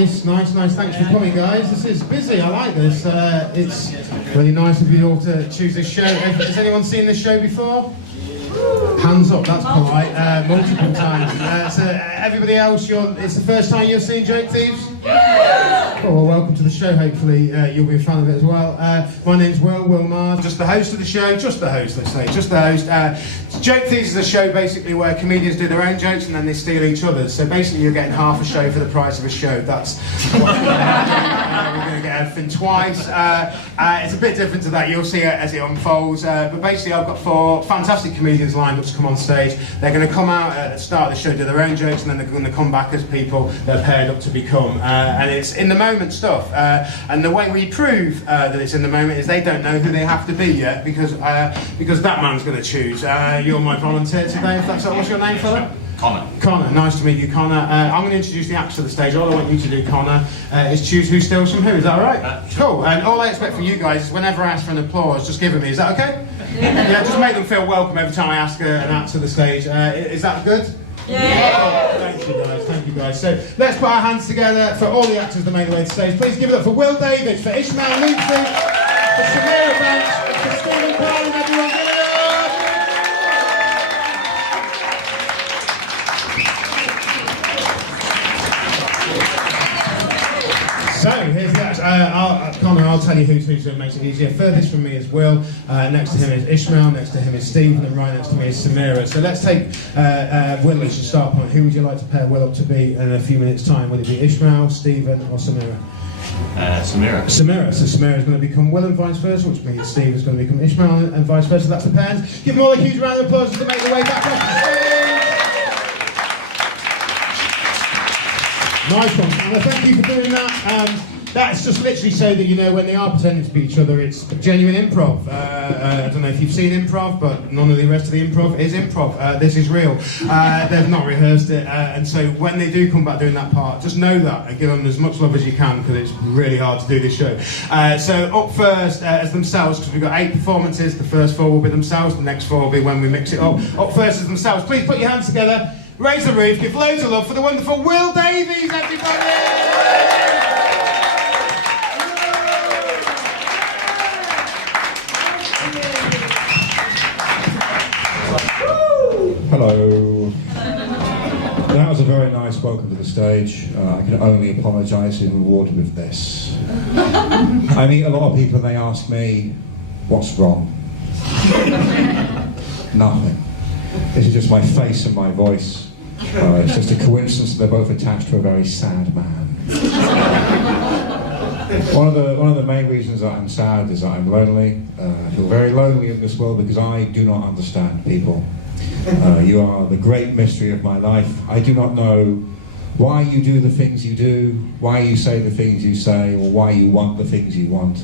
Nice. Thanks for coming, guys. This is busy. I like this. It's really nice of you all to choose this show. Has anyone seen this show before? Hands up, that's polite. Multiple times. So everybody else, it's the first time you've seen Joke Thieves? Oh, well, welcome to the show. Hopefully you'll be a fan of it as well. My name's Will Mars. Just the host of the show. Just the host, let's say. Just the host. Joke Thieves is a show basically where comedians do their own jokes and then they steal each other's. So basically you're getting half a show for the price of a show. That's what we're going to get everything twice. It's a bit different to that. You'll see it as it unfolds. But basically I've got 4 fantastic comedians lined up to come on stage. They're going to come out at the start of the show, do their own jokes, and then they're going to come back as people they're paired up to become. And it's in the moment stuff. And the way we prove that it's in the moment is they don't know who they have to be yet because that man's going to choose. You're my volunteer today. If that's what's your name, fella? Connor, nice to meet you, Connor. I'm going to introduce the acts of the stage. All I want you to do, Connor, is choose who steals from who. Is that all right? Cool. And all I expect from you guys is whenever I ask for an applause, just give it me. Is that okay? Yeah, just make them feel welcome every time I ask an act to the stage. Is that good? Yeah. Thank you guys. So let's put our hands together for all the actors that made the way to the stage. Please give it up for Will Davies, for Ismael Loutfi, for Samira Banks, for Carlin, everyone. Give it up. So here's the Connor, I'll tell you who's who so it makes it easier. Furthest from me is Will, next to him is Ishmael, next to him is Steve, and right next to me is Samira. So let's take Will as your start point. Who would you like to pair Will up to be in a few minutes' time? Would it be Ishmael, Stephen, or Samira? Samira. So Samira is going to become Will and vice versa, which means Steve is going to become Ishmael and vice versa. That's the pairs. Give them all a huge round of applause as they make their way back off the stage. Nice one, Connor. Thank you for doing that. That's just literally so that you know when they are pretending to be each other, it's genuine improv. I don't know if you've seen improv, but none of the rest of the improv is improv. This is real. They've not rehearsed it, and so when they do come back doing that part, just know that and give them as much love as you can because it's really hard to do this show. So up first as themselves, because we've got 8 performances. The first 4 will be themselves, the next 4 will be when we mix it up. Up first as themselves. Please put your hands together, raise the roof, give loads of love for the wonderful Will Davies, everybody! Hello. That was a very nice welcome to the stage. I can only apologise in reward with this. I meet a lot of people and they ask me, what's wrong? Nothing. This is just my face and my voice. It's just a coincidence that they're both attached to a very sad man. One of the main reasons that I'm sad is that I'm lonely. I feel very lonely in this world because I do not understand people. You are the great mystery of my life. I do not know why you do the things you do, why you say the things you say, or why you want the things you want.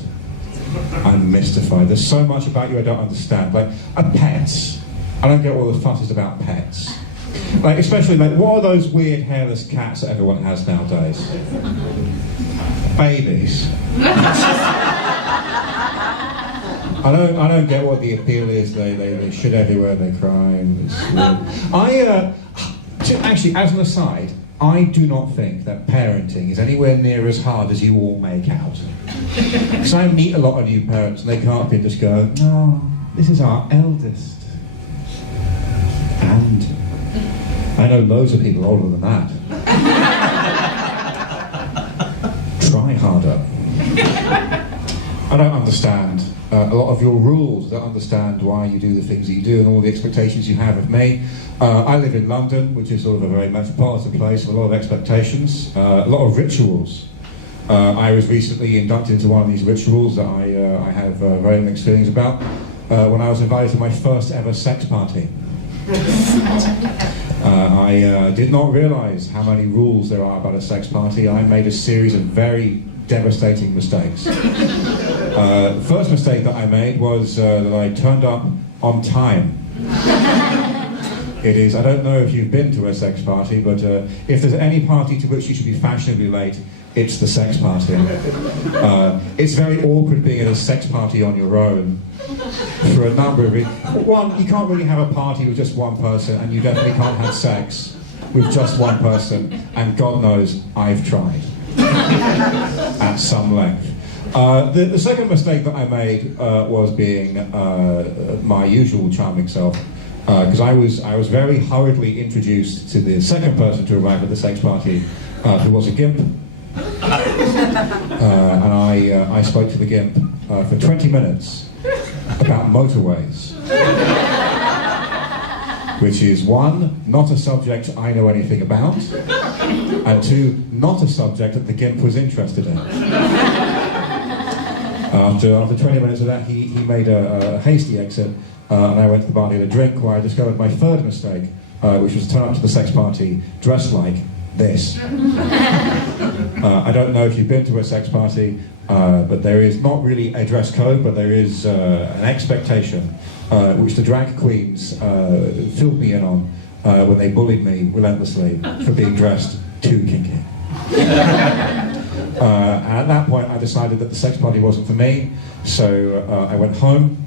I'm mystified. There's so much about you I don't understand. Like, pets. I don't get all the fuss about pets. Like, especially, like, what are those weird hairless cats that everyone has nowadays? Babies. I don't get what the appeal is. They shit everywhere, they cry. Actually, as an aside, I do not think that parenting is anywhere near as hard as you all make out. Because I meet a lot of new parents and they come up and just go, no, this is our eldest. And I know loads of people older than that. Try harder. I don't understand a lot of your rules. I don't understand why you do the things that you do and all the expectations you have of me. I live in London, which is sort of a very metropolitan place with a lot of expectations, a lot of rituals. I was recently inducted into one of these rituals that I have very mixed feelings about when I was invited to my first ever sex party. I did not realise how many rules there are about a sex party. I made a series of very devastating mistakes. The first mistake that I made was that I turned up on time. It is, I don't know if you've been to a sex party, but if there's any party to which you should be fashionably late, it's the sex party. It's very awkward being at a sex party on your own for a number of reasons. One, you can't really have a party with just one person, and you definitely can't have sex with just one person, and God knows, I've tried. at some length. The second mistake that I made was being my usual charming self, because I was very hurriedly introduced to the second person to arrive at the sex party, who was a gimp, and I spoke to the gimp for 20 minutes about motorways, which is one, not a subject I know anything about, and two, not a subject that the gimp was interested in. After 20 minutes of that, he made a hasty exit, and I went to the bar to get a drink, where I discovered my third mistake, which was to turn up to the sex party dressed like this. I don't know if you've been to a sex party, but there is not really a dress code, but there is an expectation, which the drag queens filled me in on when they bullied me relentlessly for being dressed too kinky. And at that point I decided that the sex party wasn't for me, so I went home,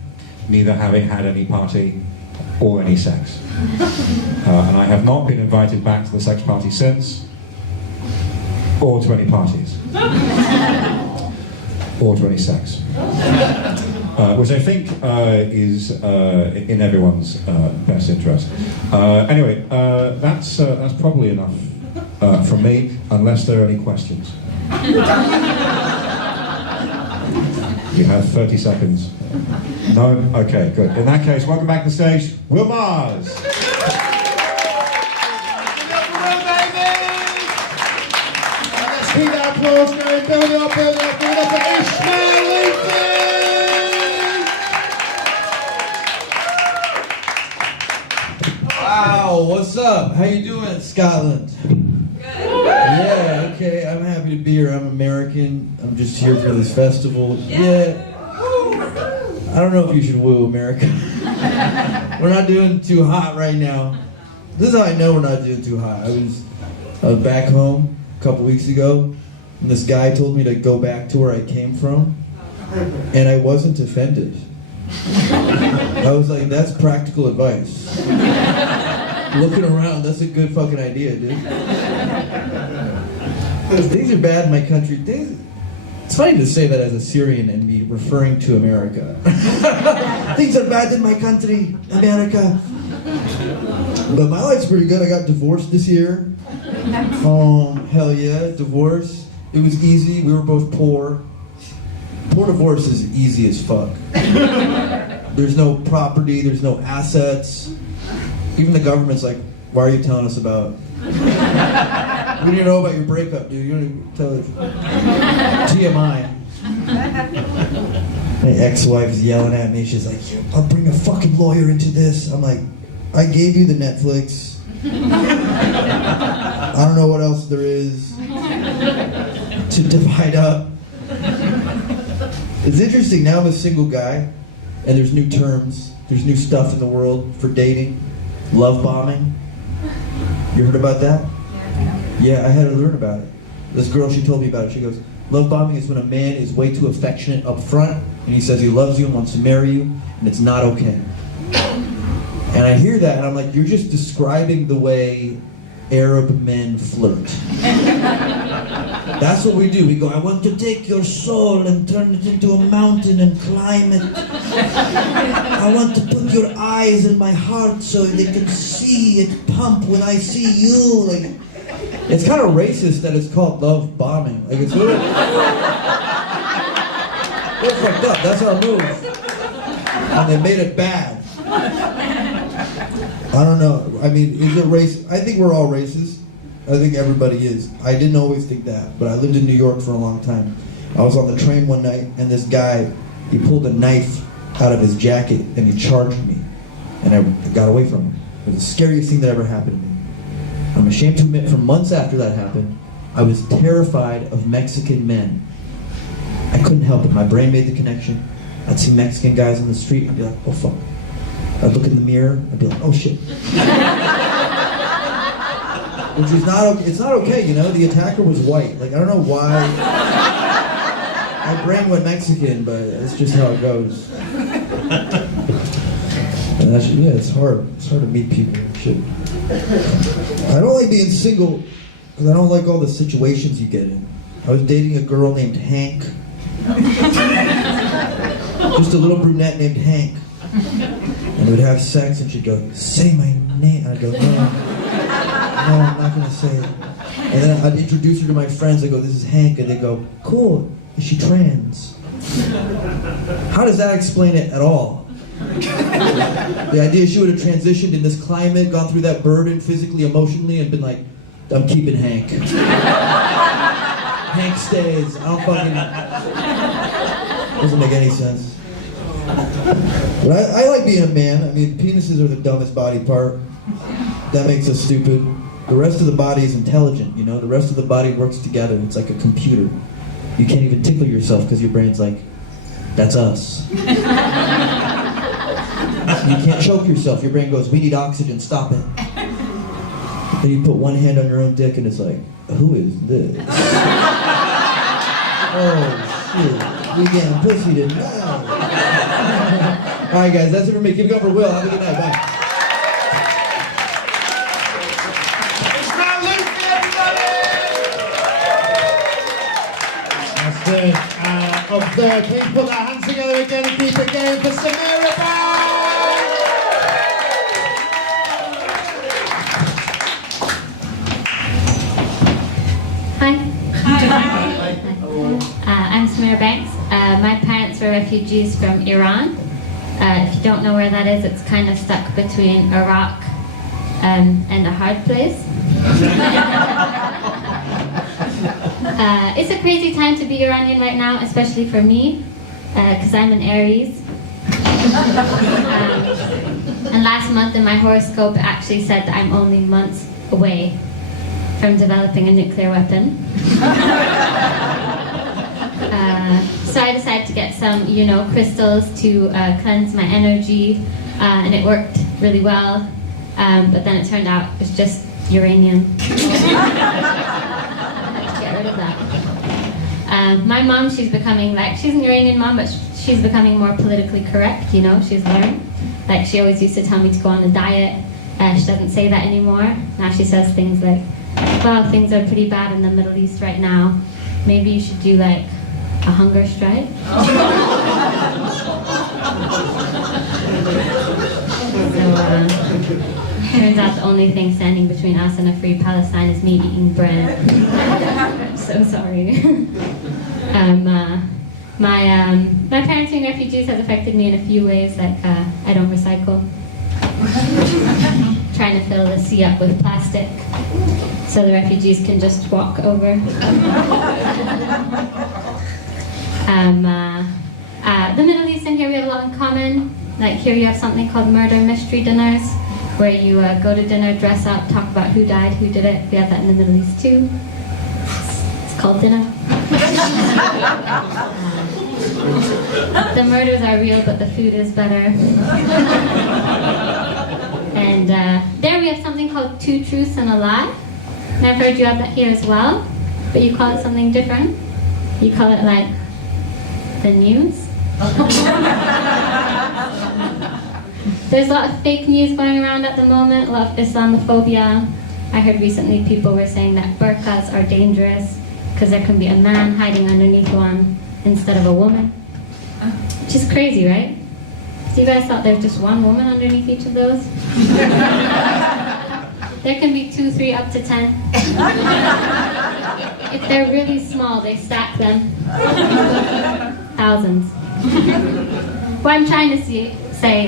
neither having had any party or any sex. And I have not been invited back to the sex party since, or to any parties, or to any sex. Which I think is in everyone's best interest. Anyway, that's probably enough from me, unless there are any questions. You have 30 seconds. No? Okay, good. In that case, welcome back to the stage, Will Mars. Let's keep that applause going. Build it up, build it up, build it up for Ishmael Lutfi! Wow, what's up? How you doing, Scotland? Yeah, okay, I'm happy to be here. I'm American. I'm just here for this festival. Yeah. I don't know if you should woo America. We're not doing too hot right now. This is how I know we're not doing too hot. I was back home a couple weeks ago, and this guy told me to go back to where I came from, and I wasn't offended. I was like, that's practical advice. Looking around, that's a good fucking idea, dude. Things are bad in my country. It's funny to say that as a Syrian and be referring to America. Things are bad in my country, America. But my life's pretty good. I got divorced this year. Hell yeah, divorce. It was easy. We were both poor. Poor divorce is easy as fuck. There's no property, there's no assets. Even the government's like, why are you telling us about? We don't even know about your breakup, dude. You don't even tell it. TMI. My ex-wife's yelling at me. She's like, I'll bring a fucking lawyer into this. I'm like, I gave you the Netflix. I don't know what else there is to divide up. It's interesting, now I'm a single guy, and there's new terms, there's new stuff in the world for dating. Love bombing. You heard about that? Yeah, I had to learn about it. This girl, she told me about it. She goes, love bombing is when a man is way too affectionate up front, and he says he loves you and wants to marry you, and it's not okay. And I hear that, and I'm like, you're just describing the way Arab men flirt. That's what we do. We go, I want to take your soul and turn it into a mountain and climb it. I want to put your eyes in my heart so they can see it pump when I see you. Like, it's kind of racist that it's called love bombing. Like, it's really... We're fucked up. That's our move. And they made it bad. I don't know. I mean, is it race? I think we're all racist. I think everybody is. I didn't always think that, but I lived in New York for a long time. I was on the train one night, and this guy, he pulled a knife out of his jacket, and he charged me. And I got away from him. It was the scariest thing that ever happened to me. I'm ashamed to admit, for months after that happened, I was terrified of Mexican men. I couldn't help it. My brain made the connection. I'd see Mexican guys on the street, I'd be like, oh fuck. I'd look in the mirror, I'd be like, oh shit. Which is not okay. It's not okay, you know? The attacker was white. Like, I don't know why. My brain went Mexican, but it's just how it goes. And that's, yeah, it's hard. It's hard to meet people and shit. I don't like being single, because I don't like all the situations you get in. I was dating a girl named Hank. Just a little brunette named Hank. And we'd have sex and she'd go, say my name. I'd go, no, I'm not gonna say it. And then I'd introduce her to my friends. I'd go, this is Hank. And they'd go, cool, is she trans? How does that explain it at all? The idea she would have transitioned in this climate, gone through that burden physically, emotionally, and been like, I'm keeping Hank. Hank stays. I don't fucking... Doesn't make any sense. But I like being a man. I mean, penises are the dumbest body part. That makes us stupid. The rest of the body is intelligent, you know? The rest of the body works together. It's like a computer. You can't even tickle yourself because your brain's like, that's us. You can't choke yourself. Your brain goes, we need oxygen, stop it. Then you put one hand on your own dick and it's like, who is this? Oh, shit. We getting pussy tonight. Alright guys, that's it for me. Keep it going for Will. Have a good night. Bye. Ishmael Lutfi, everybody! That's good. Up there, can you put that hands together again and keep it going for Samira Banks? Hi. I'm Samira Banks. My parents were refugees from Iran. If you don't know where that is, it's kind of stuck between Iraq and a hard place. It's a crazy time to be Iranian right now, especially for me, because I'm an Aries. And last month in my horoscope it actually said that I'm only months away from developing a nuclear weapon. So I decided to get some, crystals to cleanse my energy, and it worked really well. But then it turned out it was just uranium. I had to get rid of that. My mom, she's becoming she's an Iranian mom, but she's becoming more politically correct. She's learned. She always used to tell me to go on a diet. She doesn't say that anymore. Now she says things like, well, things are pretty bad in the Middle East right now. Maybe you should do a hunger strike. Turns out the only thing standing between us and a free Palestine is me eating bread. I'm so sorry. My parents being refugees has affected me in a few ways, I don't recycle. Trying to fill the sea up with plastic so the refugees can just walk over. The Middle East and here we have a lot in common. Here you have something called murder mystery dinners, where you go to dinner, dress up, talk about who died, who did it. We have that in the Middle East too. It's called dinner. The murders are real, but the food is better. And there we have something called two truths and a lie. And I've heard you have that here as well, but you call it something different. You call it the news. There's a lot of fake news going around at the moment, a lot of Islamophobia. I heard recently people were saying that burqas are dangerous because there can be a man hiding underneath one instead of a woman. Which is crazy, right? So you guys thought there's just one woman underneath each of those? There can be 2, 3, up to 10. If they're really small, they stack them. Thousands. What I'm trying to say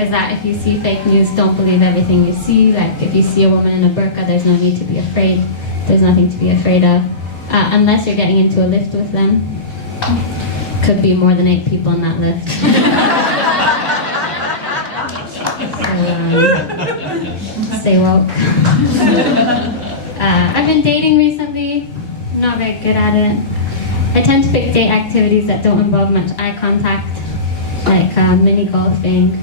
is that if you see fake news, don't believe everything you see. If you see a woman in a burqa, there's no need to be afraid. There's nothing to be afraid of. Unless you're getting into a lift with them. Could be more than 8 people in that lift. So, stay woke. I've been dating recently. I'm not very good at it. I tend to pick date activities that don't involve much eye contact, like mini golfing,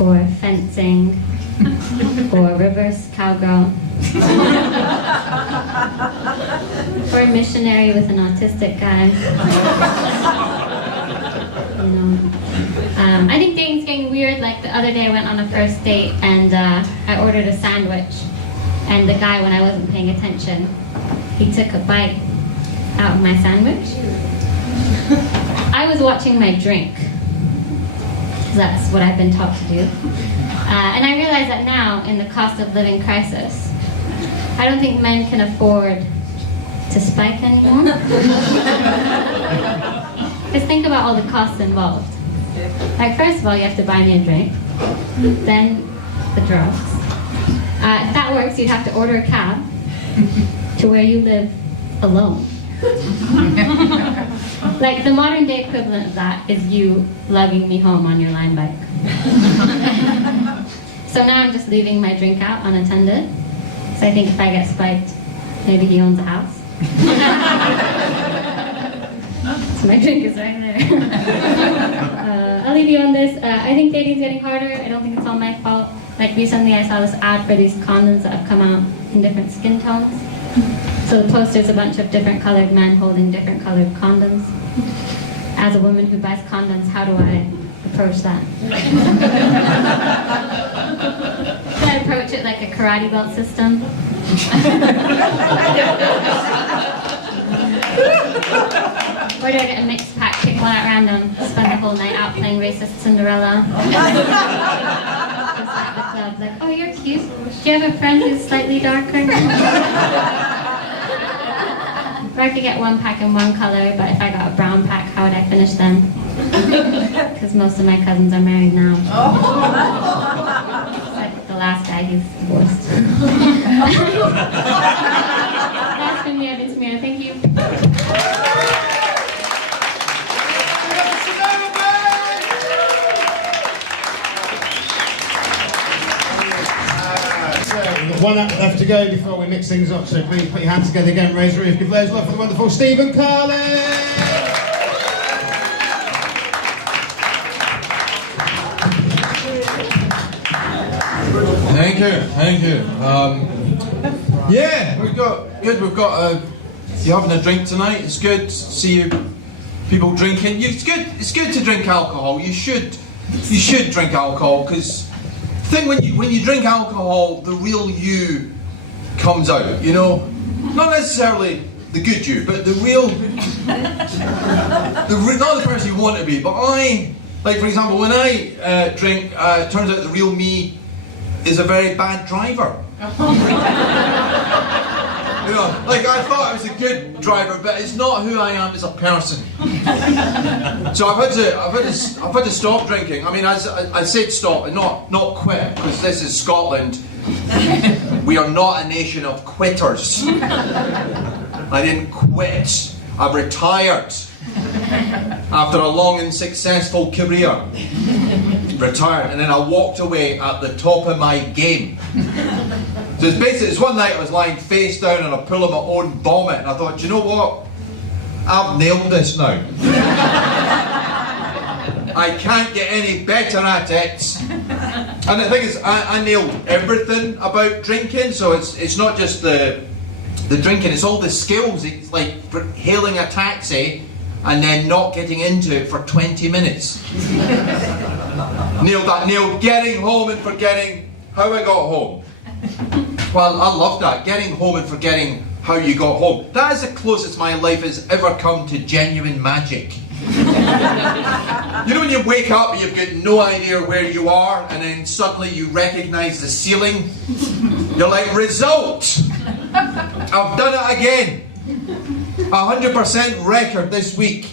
or fencing, or reverse cowgirl, or a missionary with an autistic guy. I think dating's getting weird. The other day I went on a first date and I ordered a sandwich, and the guy, when I wasn't paying attention, he took a bite out of my sandwich. I was watching my drink. That's what I've been taught to do. And I realize that now, in the cost of living crisis, I don't think men can afford to spike anymore. Just think about all the costs involved. Like, first of all, you have to buy me a drink, then the drugs. If that works, you'd have to order a cab to where you live alone. Like, the modern day equivalent of that is you lugging me home on your line bike. So now I'm just leaving my drink out unattended. So I think if I get spiked, maybe he owns a house. So my drink is right there. I'll leave you on this. I think dating's getting harder. I don't think it's all my fault. Like, recently I saw this ad for these condoms that have come out in different skin tones. So the poster's a bunch of different colored men holding different colored condoms. As a woman who buys condoms, how do I approach that? Should I approach it like a karate belt system? Or do I get a mixed pack, pick one at random, spend the whole night out playing racist Cinderella? Just at the club, like, oh, you're cute. Do you have a friend who's slightly darker? Or I could get one pack in one color, but if I got a brown pack, how would I finish them? Because most of my cousins are married now. Except the last guy, he's divorced. That's from me, I've been Samira. Thank you. We've got one act left to go before we mix things up, so please put your hands together again, raise your roof, give loads of love for the wonderful Stephen Carlin! Thank you. Yeah, we've got you're having a drink tonight. It's good to see you people drinking. It's good to drink alcohol. You should drink alcohol, because the thing when you drink alcohol, the real you comes out. You know, not necessarily the good you, but the real, not the person you want to be. But like, for example, when I drink, it turns out the real me is a very bad driver. You know, like, I thought I was a good driver, but it's not who I am as a person. So I've had to stop drinking. I mean, I said stop and not quit, because this is Scotland. We are not a nation of quitters. I didn't quit. I've retired after a long and successful career. Retired, and then I walked away at the top of my game. So it's one night I was lying face down in a pool of my own vomit, and I thought, do you know what? I've nailed this now. I can't get any better at it. And the thing is, I nailed everything about drinking. So it's not just the drinking; it's all the skills. It's like hailing a taxi and then not getting into it for 20 minutes. Nailed that. Nailed getting home and forgetting how I got home. Well, I love that. Getting home and forgetting how you got home. That is the closest my life has ever come to genuine magic. You know when you wake up and you've got no idea where you are, and then suddenly you recognise the ceiling? You're like, result! I've done it again. 100% record this week.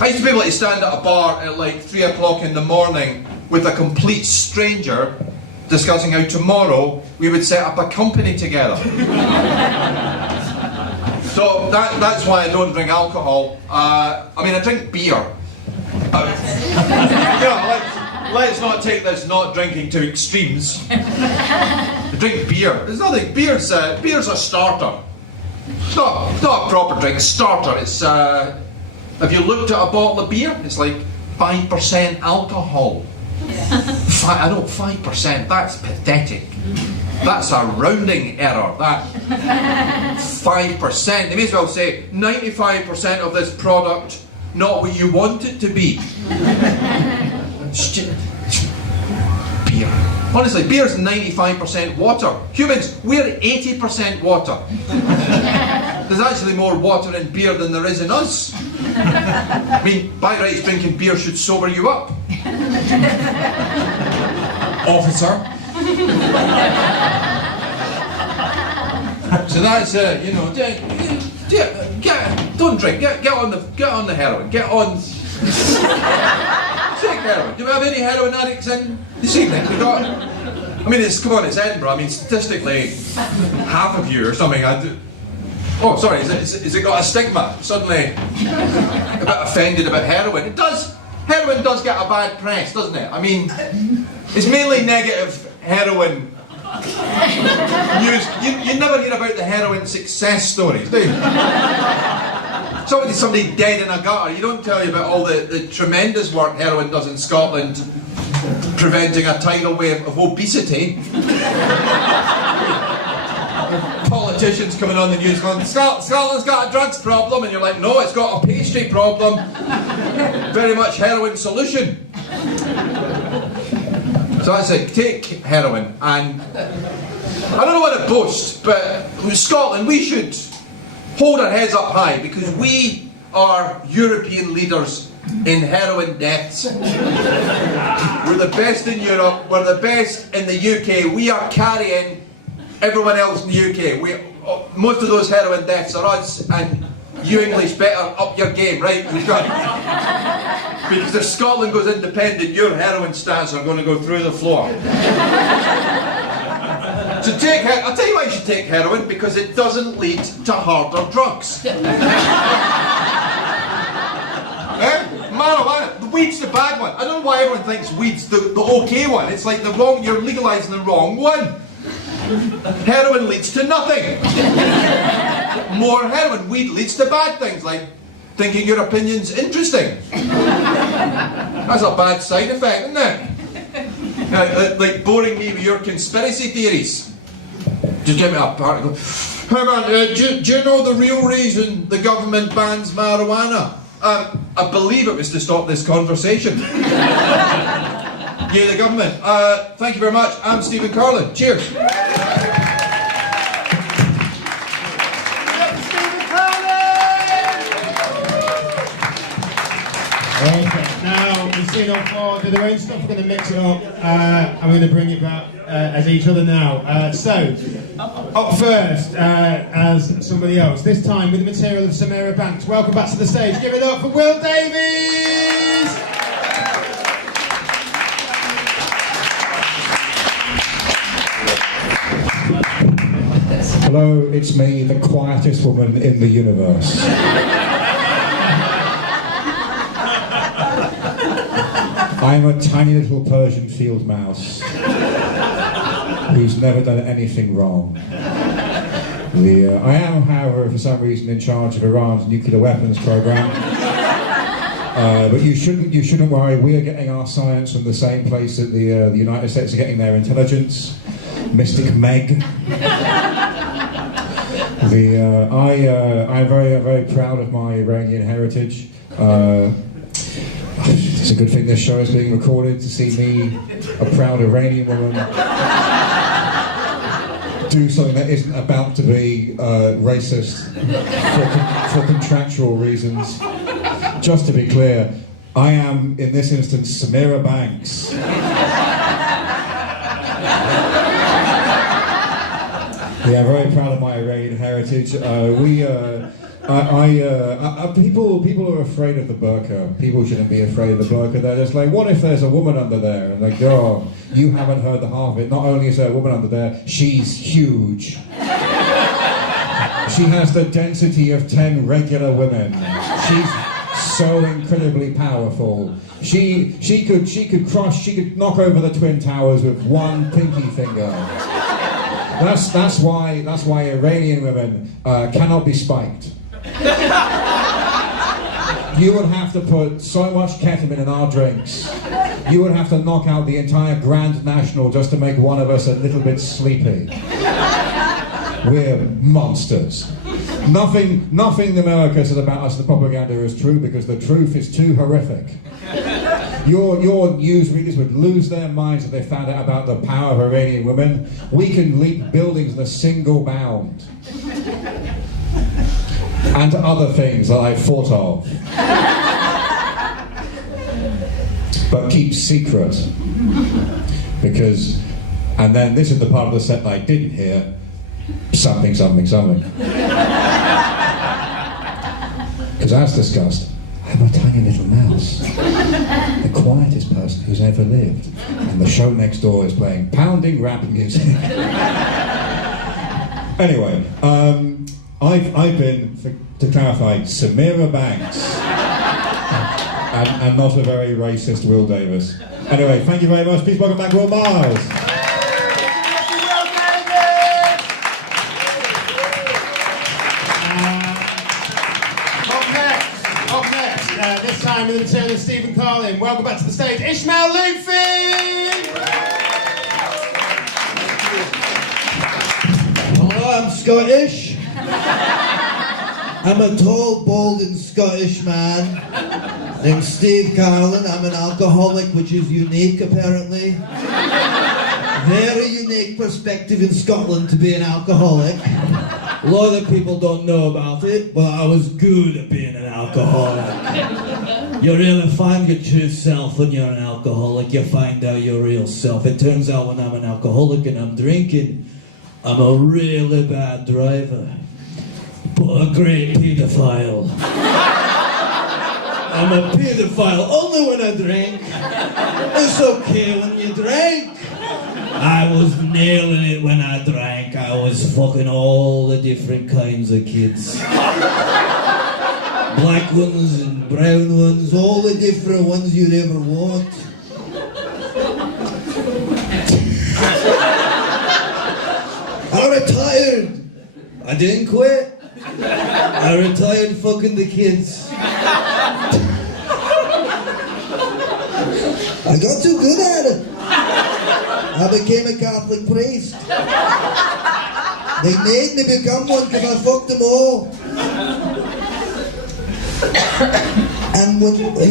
I used to be able to stand at a bar at like 3 o'clock in the morning with a complete stranger discussing how tomorrow we would set up a company together. So that's why I don't drink alcohol. I mean, I drink beer. Let's not take this not drinking to extremes. I drink beer. There's nothing. Beer's a starter. It's not a proper drink. Starter. It's have you looked at a bottle of beer? It's like 5% alcohol. 5%. That's pathetic. That's a rounding error. That 5%. They may as well say 95% of this product, not what you want it to be. Beer. Honestly, beer's 95% water. Humans, we're 80% water. There's actually more water in beer than there is in us. I mean, by rights, drinking beer should sober you up. Officer. So that's you know, don't drink. Get on the heroin. Get on. Take heroin. Do we have any heroin addicts in this evening? We got. I mean, it's Edinburgh. I mean, statistically, half of you or something. Oh, sorry. Is it got a stigma? Suddenly, a bit offended about heroin. It does. Heroin does get a bad press, doesn't it? I mean, it's mainly negative heroin news. You never hear about the heroin success stories, do you? Somebody dead in a gutter. You don't tell you about all the tremendous work heroin does in Scotland, preventing a tidal wave of obesity. Politicians coming on the news going, Scotland's got a drugs problem, and you're like, no, it's got a pastry problem. Very much heroin solution. So I say, take heroin, and I don't know what to boast, but in Scotland we should hold our heads up high because we are European leaders in heroin deaths. We're the best in Europe, we're the best in the UK, we are carrying everyone else in the UK. Most of those heroin deaths are us, and you English better up your game, right? Because if Scotland goes independent, your heroin stats are going to go through the floor. So I'll tell you why you should take heroin, because it doesn't lead to harder drugs. Marijuana, the weed's the bad one. I don't know why everyone thinks weed's the okay one. It's like you're legalising the wrong one. Heroin leads to nothing. More heroin. Weed leads to bad things, like thinking your opinion's interesting. That's a bad side effect, isn't it? Like boring me with your conspiracy theories. Just give me a part and go, hey man, do you know the real reason the government bans marijuana? I believe it was to stop this conversation. Yeah, the government. Thank you very much. I'm Stephen Carlin. Cheers. Okay, now we've seen all four do their own stuff. We're going to mix it up. I'm going to bring it back as each other now. So, up first as somebody else. This time with the material of Samira Banks. Welcome back to the stage. Give it up for Will Davies. Hello, it's me, the quietest woman in the universe. I'm a tiny little Persian field mouse who's never done anything wrong. I am, however, for some reason in charge of Iran's nuclear weapons program. But you shouldn't worry. We are getting our science from the same place that the United States are getting their intelligence. Mystic Meg. I'm very proud of my Iranian heritage. It's a good thing this show is being recorded to see me, a proud Iranian woman, do something that isn't about to be racist for contractual reasons. Just to be clear, I am, in this instance, Samira Banks. Yeah, I'm very proud of my Iranian heritage. People are afraid of the burqa. People shouldn't be afraid of the burqa. They're just like, what if there's a woman under there? And like, oh, you haven't heard the half of it. Not only is there a woman under there, she's huge. She has the density of 10 regular women. She's so incredibly powerful. She could knock over the Twin Towers with one pinky finger. That's why Iranian women cannot be spiked. You would have to put so much ketamine in our drinks. You would have to knock out the entire Grand National just to make one of us a little bit sleepy. We're monsters. Nothing America says about us in the propaganda is true because the truth is too horrific. Your newsreaders would lose their minds if they found out about the power of Iranian women. We can leap buildings in a single bound. and other things that I've thought of, but keep secret. Because, and then this is the part of the set that I didn't hear, something. Because as discussed, I'm a tiny little mouse, the quietest person who's ever lived, and the show next door is playing pounding rap music. Anyway, I've been, to clarify, Samira Banks, and not a very racist Will Davies. Anyway, thank you very much. Please welcome back Will Miles. This time with the return of Stephen Carlin. Welcome back to the stage, Ishmael Lutfi! Hello, I'm Scottish. I'm a tall, bald and Scottish man named Steve Carlin. I'm an alcoholic, which is unique apparently. Very unique perspective in Scotland to be an alcoholic. A lot of people don't know about it, but I was good at being an alcoholic. You really find your true self when you're an alcoholic. You find out your real self. It turns out when I'm an alcoholic and I'm drinking, I'm a really bad driver, but a great paedophile. I'm a paedophile only when I drink. It's okay when you drink. I was nailing it when I drank. I was fucking all the different kinds of kids. Black ones and brown ones, all the different ones you'd ever want. I retired. I didn't quit. I retired fucking the kids. I got too good at it. I became a Catholic priest. They made me become one because I fucked them all. And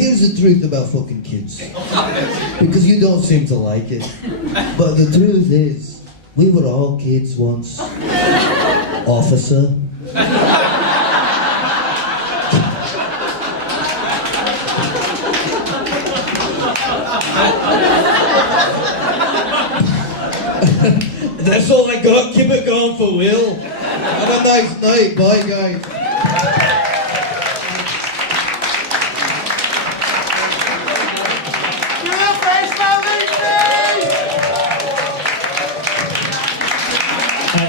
here's the truth about fucking kids. Because you don't seem to like it. But the truth is, we were all kids once. Officer. That's all I got. Keep it going for Will. Have a nice night. Bye, guys.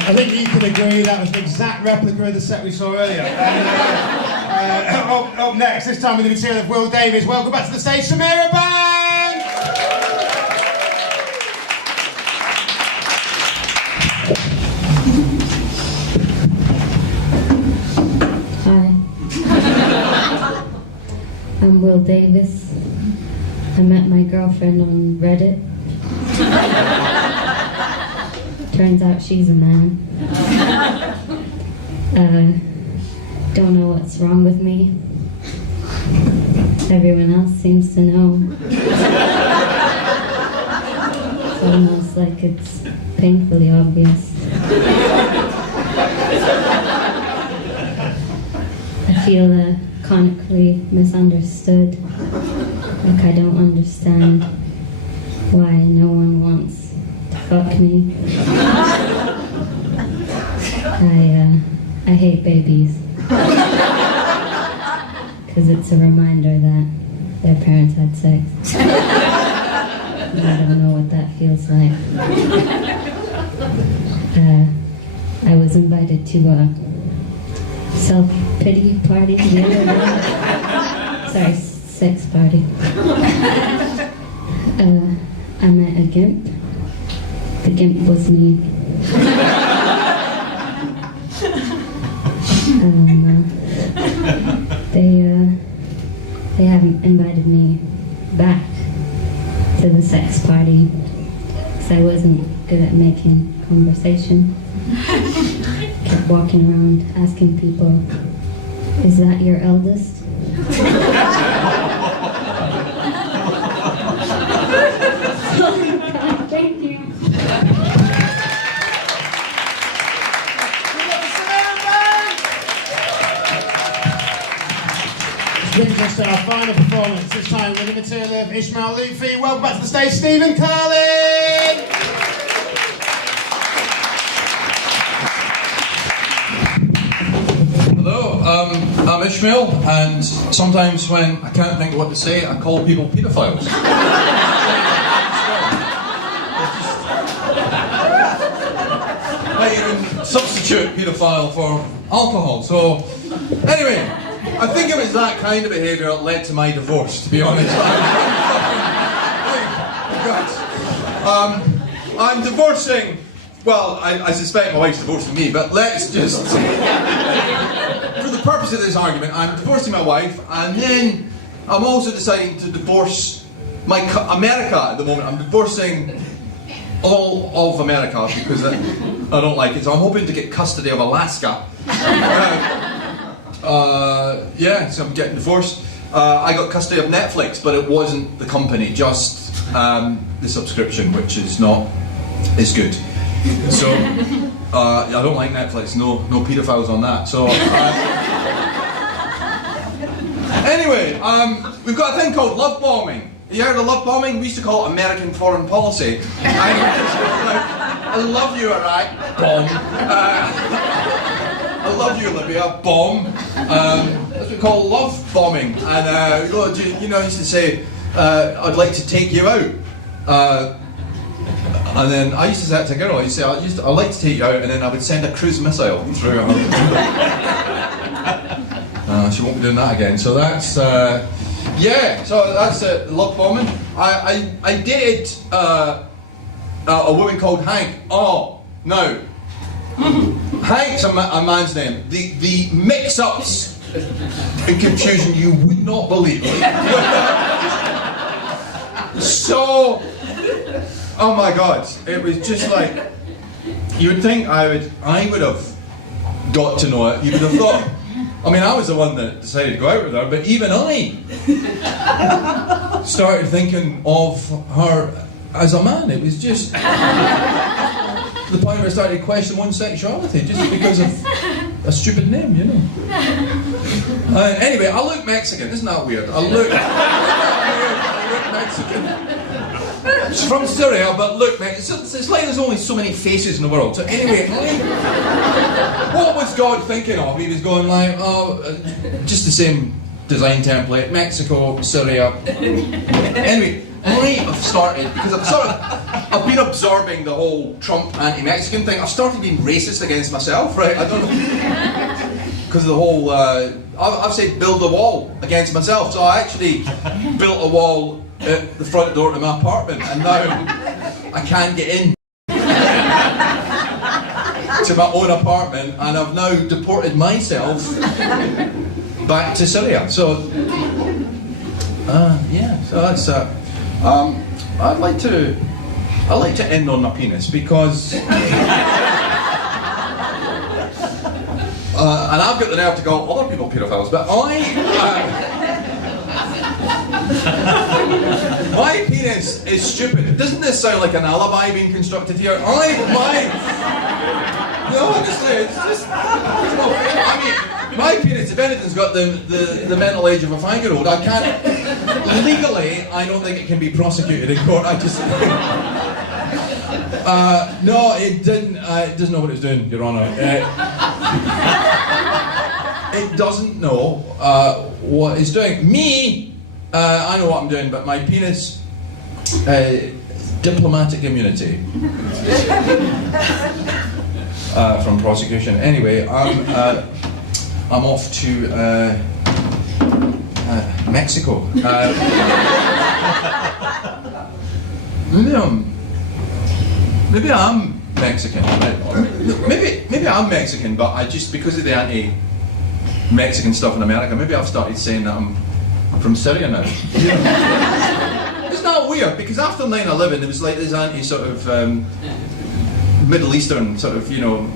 I think you can agree that was an exact replica of the set we saw earlier. Up next, this time with the material of Will Davies. Welcome back to the stage, Samira Banks! Hi. I'm Will Davies. I met my girlfriend on Reddit. Turns out she's a man. Don't know what's wrong with me. Everyone else seems to know. It's almost like it's painfully obvious. I feel chronically misunderstood. Like I don't understand why no one wants to fuck me. I hate babies. Because it's a reminder that their parents had sex. And I don't know what that feels like. I was invited to a self-pity party the other day. Sorry, sex party. I met a gimp. The gimp was me. They haven't invited me back to the sex party because I wasn't good at making conversation. Kept walking around asking people, "Is that your eldest?" Thank you. for just our final performance, this time with the material of Ishmael Lutfi. Welcome back to the stage, Stephen Carlin! Hello, I'm Ishmael, and sometimes when I can't think of what to say, I call people paedophiles. I even substitute paedophile for alcohol. So, anyway, I think it was that kind of behaviour that led to my divorce, to be honest. I'm divorcing. Well, I suspect my wife's divorcing me, but let's just... For the purpose of this argument, I'm divorcing my wife, and then I'm also deciding to divorce America at the moment. I'm divorcing all of America because I don't like it, so I'm hoping to get custody of Alaska. Yeah, so I'm getting divorced. I got custody of Netflix, but it wasn't the company, just the subscription, which is not as good. So, I don't like Netflix, no paedophiles on that. So, anyway, we've got a thing called love bombing. You heard of love bombing? We used to call it American foreign policy. I love you, alright? Bomb. I love you, Olivia. Bomb. That's what we call love bombing. And you know, I used to say, I'd like to take you out. And then I used to say that to a girl. I'd say, I'd like to take you out, and then I would send a cruise missile through her. She won't be doing that again. So that's yeah. So that's love bombing. I dated a woman called Hank. Oh no, Hank's a man's name. The mix-ups and confusion you would not believe. So. Oh my God! It was just like you would think I would have got to know it. You would have thought. I mean, I was the one that decided to go out with her, but even I started thinking of her as a man. It was just the point where I started to question one's sexuality just because of a stupid name, you know. Anyway, I look Mexican. Isn't that weird? I look Mexican. She's from Syria, but look, mate, it's like there's only so many faces in the world. So anyway, what was God thinking of? He was going like, just the same design template, Mexico, Syria. Anyway, I have started, because I've been absorbing the whole Trump anti-Mexican thing. I've started being racist against myself, right? I don't know. Because of the whole, I've said build a wall against myself. So I actually built a wall at the front door to my apartment, and now I can't get in to my own apartment, and I've now deported myself back to Syria. So, yeah. So that's I'd like to end on my penis because, and I've got the nerve to call other people paedophiles, but my penis is stupid. Doesn't this sound like an alibi being constructed here? No, honestly, it's just. I mean, my penis, if anything's got the mental age of a 5-year-old, I can't. Legally, I don't think it can be prosecuted in court. I just. No, it didn't. It doesn't know what it's doing, Your Honour. It doesn't know what it's doing. Me. I know what I'm doing, but my penis, diplomatic immunity from prosecution. Anyway, I'm off to Mexico. Maybe I'm Mexican. Maybe I'm Mexican, but I just because of the anti-Mexican stuff in America, maybe I've started saying that I'm from Syria now. Isn't that weird? Because after 9/11 there was like this sort of Middle Eastern sort of, you know,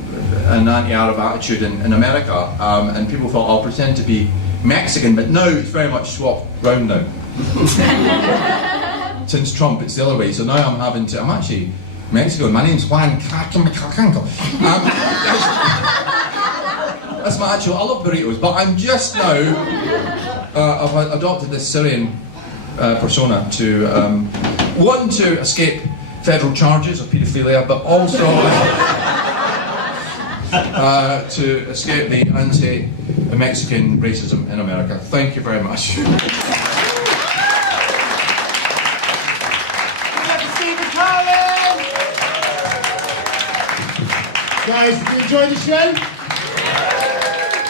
an anti-Arab attitude in America, and people thought I'll pretend to be Mexican, but now it's very much swapped round now. Since Trump, it's the other way. So now I'm actually Mexican. My name's Juan Cacanco. That's my actual. I love burritos, but I'm just now. I've adopted this Syrian persona to one to escape federal charges of paedophilia, but also to escape the anti-Mexican racism in America. Thank you very much. Guys, did you enjoy the show?